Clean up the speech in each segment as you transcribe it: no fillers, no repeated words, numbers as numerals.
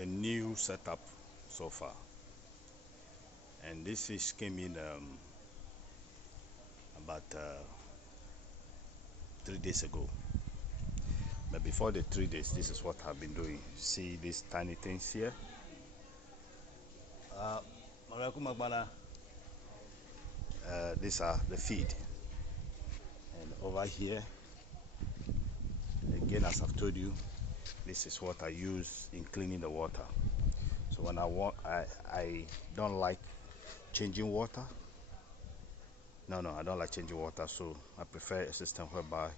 a new setup so far, and this fish came in about 3 days ago. But before the 3 days, this is what I've been doing. See these tiny things here. These are the feed, and over here again, as I've told you, this is what I use in cleaning the water. So when I don't like changing water. I don't like changing water, so I prefer a system whereby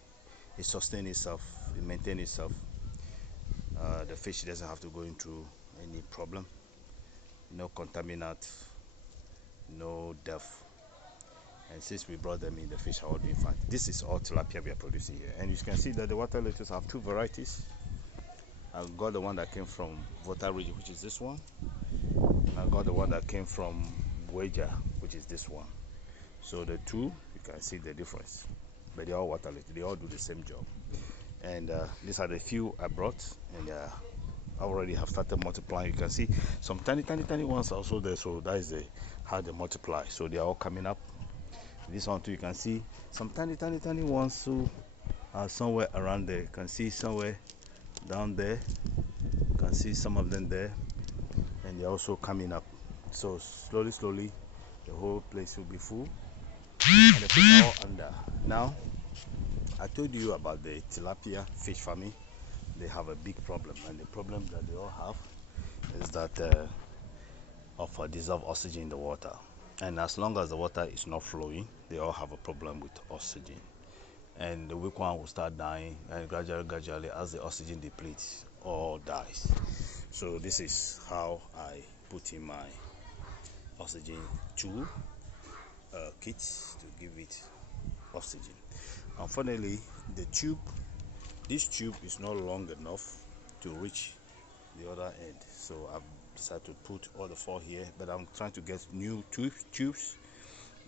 it sustains itself, it maintains itself. The fish doesn't have to go into any problem, no contaminant, no death. And since we brought them in, the fish are all doing fine. This is all tilapia we are producing here, and you can see that the water lettuce have 2 varieties. I've got the one that came from Volta region, which is this one, and I got the one that came from Bueja, which is this one. So the two, you can see the difference, but they are all water lettuce. They all do the same job. And these are the few I brought, and I already have started multiplying. You can see some tiny ones also there. So that is how they multiply. So they are all coming up. This one too, you can see some tiny ones who are somewhere around there. You can see somewhere down there. You can see some of them there, and they're also coming up. So slowly, the whole place will be full, and the fish are all under. Now, I told you about the tilapia fish farming. They have a big problem, and the problem that they all have is that of dissolved oxygen in the water. And as long as the water is not flowing, they all have a problem with oxygen. And the weak one will start dying, and gradually, as the oxygen depletes, all dies. So this is how I put in my oxygen tube kit to give it oxygen. Unfortunately, this tube is not long enough to reach the other end, so I've decided to put all the 4 here, but I'm trying to get new tubes,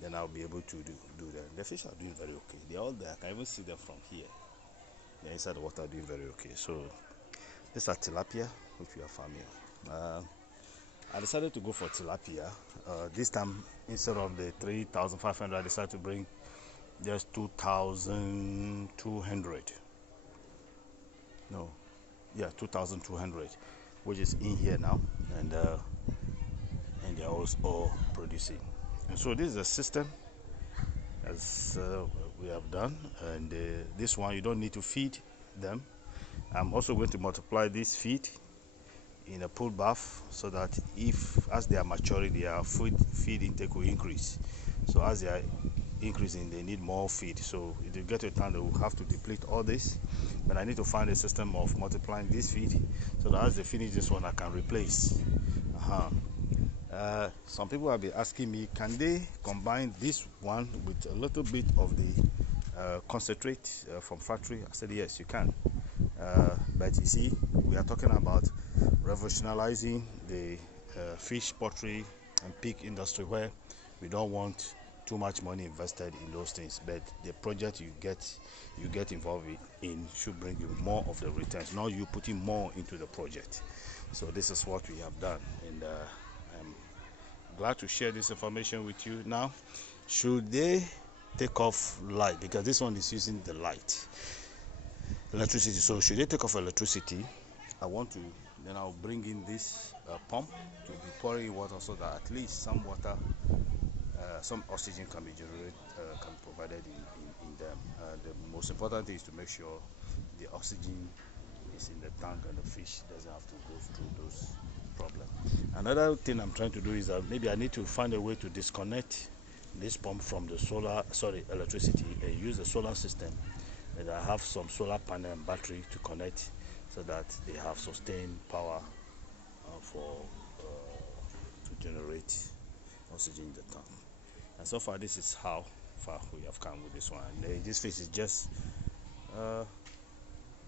then I'll be able to do that. The fish are doing very okay. They're all there. I can even see them from here. They're inside the water doing very okay. So these are tilapia, which we are farming. I decided to go for tilapia. This time, instead of the 3,500, I decided to bring just 2,200. 2,200, which is in here now, and they're all producing. And so this is a system as we have done, and this one you don't need to feed them. I'm also going to multiply this feed in a pool bath, so that as they are maturing, their feed intake will increase. So as they are increasing, they need more feed. So if you get to a time, they will have to deplete all this. But I need to find a system of multiplying this feed, so that as they finish this one, I can replace. Some people have been asking me, can they combine this one with a little bit of the concentrate from factory? I said yes, you can. But you see, we are talking about revolutionizing the fish, poultry, and pig industry, where we don't want too much money invested in those things, but the project you get involved in should bring you more of the returns, not you putting more into the project. So this is what we have done, and I'm glad to share this information with you. Now, should they take off light, because this one is using the electricity, so should they take off electricity, then I'll bring in this pump to be pouring water, so that at least some water, some oxygen can be generated, can be provided in them. The most important thing is to make sure the oxygen is in the tank, and the fish doesn't have to go through those problems. Another thing I'm trying to do is that maybe I need to find a way to disconnect this pump from the electricity, and use the solar system. And I have some solar panel and battery to connect, so that they have sustained power to generate oxygen in the tank. And so far, this is how far we have come with this one. This fish is just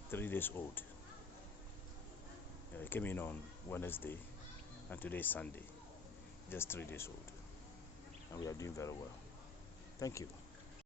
3 days old. It came in on Wednesday, and today is Sunday. Just 3 days old, and we are doing very well. Thank you.